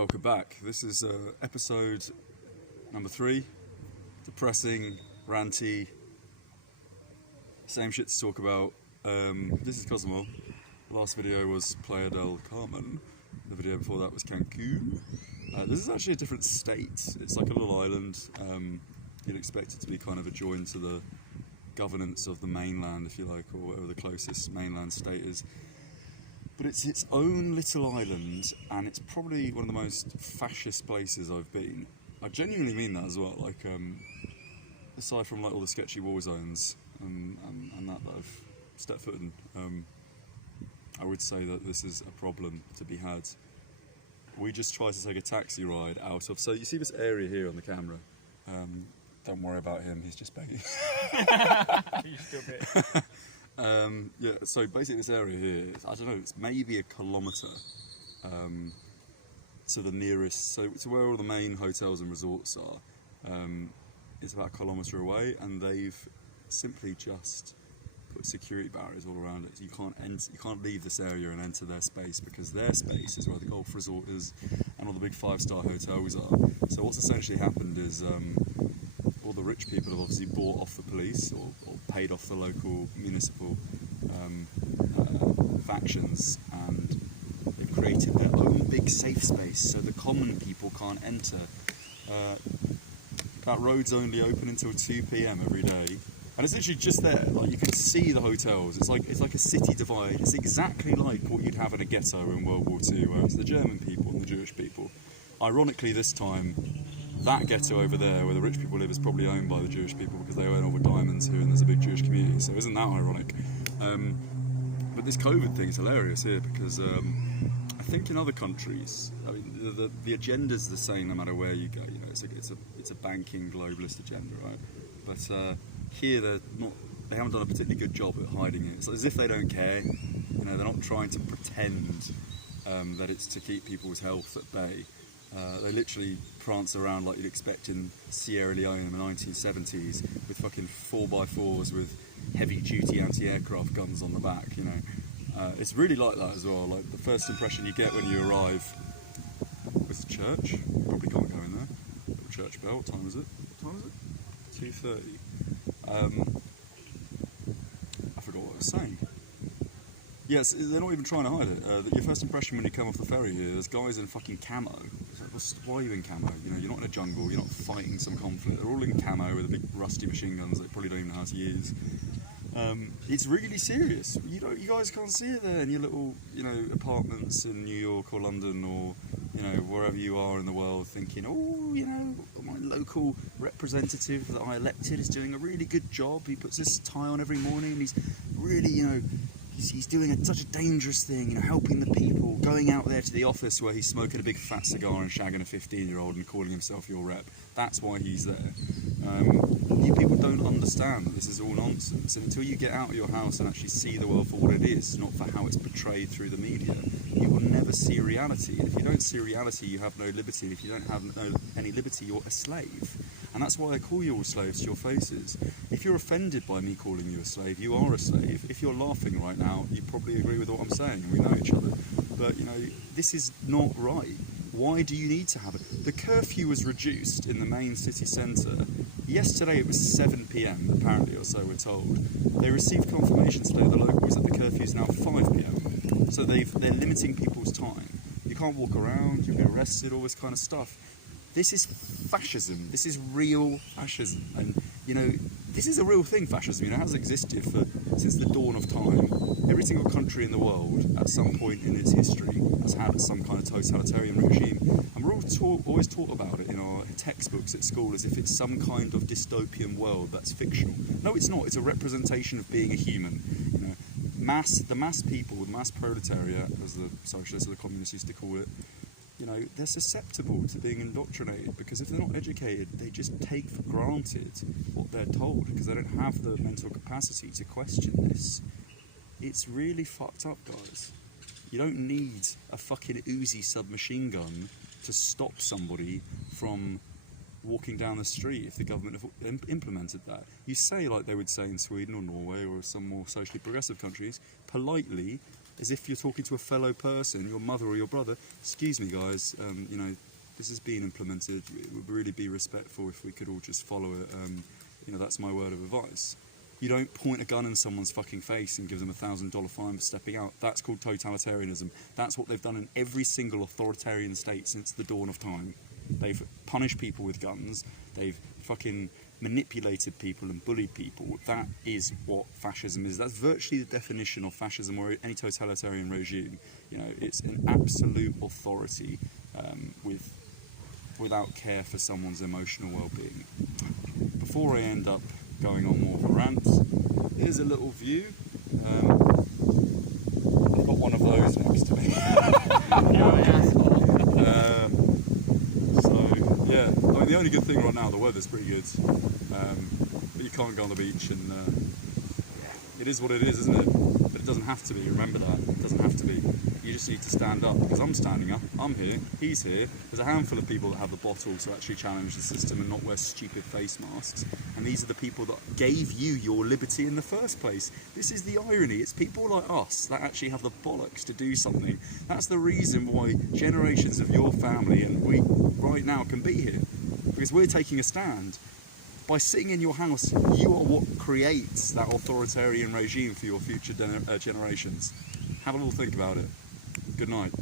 Welcome back. This is episode number 3. Depressing, ranty, same shit to talk about. This is Cozumel. The last video was Playa del Carmen. The video before that was Cancun. This is actually a different state. It's like a little island. You'd expect it to be kind of adjoined to the governance of the mainland, if you like, or whatever the closest mainland state is. But it's its own little island, and it's probably one of the most fascist places I've been. I genuinely mean that as well. Like, aside from like all the sketchy war zones and that I've stepped foot in, I would say that this is a problem to be had. We just tried to take a taxi ride out of. So you see this area here on the camera. Don't worry about him. He's just begging. He's still bit. Yeah, so basically this area here, I don't know, it's maybe a kilometre to the nearest, so to where all the main hotels and resorts are, it's about a kilometre away, and they've simply just put security barriers all around it. So you can't leave this area and enter their space, because their space is where the golf resort is and all the big 5-star hotels are. So what's essentially happened is all the rich people have obviously bought off the police or paid off the local municipal factions, and they've created their own big safe space so the common people can't enter. That road's only open until 2 PM every day, and it's literally just there. Like, you can see the hotels. It's like a city divide. It's exactly like what you'd have in a ghetto in World War II, where it's the German people and the Jewish people. Ironically, this time, that ghetto over there, where the rich people live, is probably owned by the Jewish people because they own all the diamonds here, and there's a big Jewish community. So isn't that ironic? But this COVID thing is hilarious here, because I think in other countries, I mean, the agenda's the same no matter where you go. You know, it's a banking globalist agenda, right? But here they haven't done a particularly good job at hiding it. It's as if they don't care. You know, they're not trying to pretend that it's to keep people's health at bay. They literally prance around like you'd expect in Sierra Leone in the 1970s, with fucking 4x4s with heavy-duty anti-aircraft guns on the back, you know. It's really like that as well. Like, the first impression you get when you arrive was a church. Probably can't go in there. Little church bell. What time is it? 2:30. I forgot what I was saying. Yes, they're not even trying to hide it. Your first impression when you come off the ferry here, there's guys in fucking camo. Why are you in camo? You know, you're not in a jungle, you're not fighting some conflict. They're all in camo with the big rusty machine guns that they probably don't even know how to use. It's really serious. You guys can't see it there in your little, you know, apartments in New York or London or, you know, wherever you are in the world, thinking, oh, you know, my local representative that I elected is doing a really good job. He puts his tie on every morning, and he's really, you know, he's doing such a dangerous thing, you know, helping the people, going out there to the office where he's smoking a big fat cigar and shagging a 15-year-old and calling himself your rep. That's why he's there. You people don't understand that this is all nonsense, and until you get out of your house and actually see the world for what it is, not for how it's portrayed through the media, you will never see reality. And if you don't see reality, you have no liberty. And if you don't have any liberty, you're a slave. And that's why I call you all slaves to your faces. If you're offended by me calling you a slave, you are a slave. If you're laughing right now, you probably agree with what I'm saying, and we know each other. But, you know, this is not right. Why do you need to have it? The curfew was reduced in the main city centre. Yesterday it was 7 PM, apparently, or so we're told. They received confirmation today, the locals, that the curfew is now 5 PM. So they're limiting people's time. You can't walk around, you'll get arrested, all this kind of stuff. This is fascism. This is real fascism. And, you know, this is a real thing, fascism. You know, it has existed since the dawn of time. Every single country in the world, at some point in its history, has had some kind of totalitarian regime. And we're always taught about it in our textbooks at school as if it's some kind of dystopian world that's fictional. No, it's not. It's a representation of being a human. You know, the mass people, the mass proletariat, as the socialists or the communists used to call it, you know, they're susceptible to being indoctrinated, because if they're not educated, they just take for granted what they're told, because they don't have the mental capacity to question this. It's really fucked up, guys. You don't need a fucking Uzi submachine gun to stop somebody from walking down the street if the government have implemented that. You say, like they would say in Sweden or Norway or some more socially progressive countries, politely, as if you're talking to a fellow person, your mother or your brother. Excuse me, guys, you know, this is being implemented. It would really be respectful if we could all just follow it. You know, that's my word of advice. You don't point a gun in someone's fucking face and give them $1,000 fine for stepping out. That's called totalitarianism. That's what they've done in every single authoritarian state since the dawn of time. They've punished people with guns. They've fucking manipulated people and bullied people. That is what fascism is. That's virtually the definition of fascism or any totalitarian regime. You know, it's an absolute authority without care for someone's emotional well-being. Before I end up going on more of a rant, here's a little view. I've got one of those next to me. So yeah, I mean the only good thing right now, the weather's pretty good, but you can't go on the beach, and it is what it is, isn't it? But it doesn't have to be. Remember that, it doesn't have to be. You just need to stand up, because I'm standing up, I'm here, he's here. There's a handful of people that have the bottle to actually challenge the system and not wear stupid face masks. And these are the people that gave you your liberty in the first place. This is the irony. It's people like us that actually have the bollocks to do something. That's the reason why generations of your family and we right now can be here. Because we're taking a stand. By sitting in your house, you are what creates that authoritarian regime for your future generations. Have a little think about it. Good night.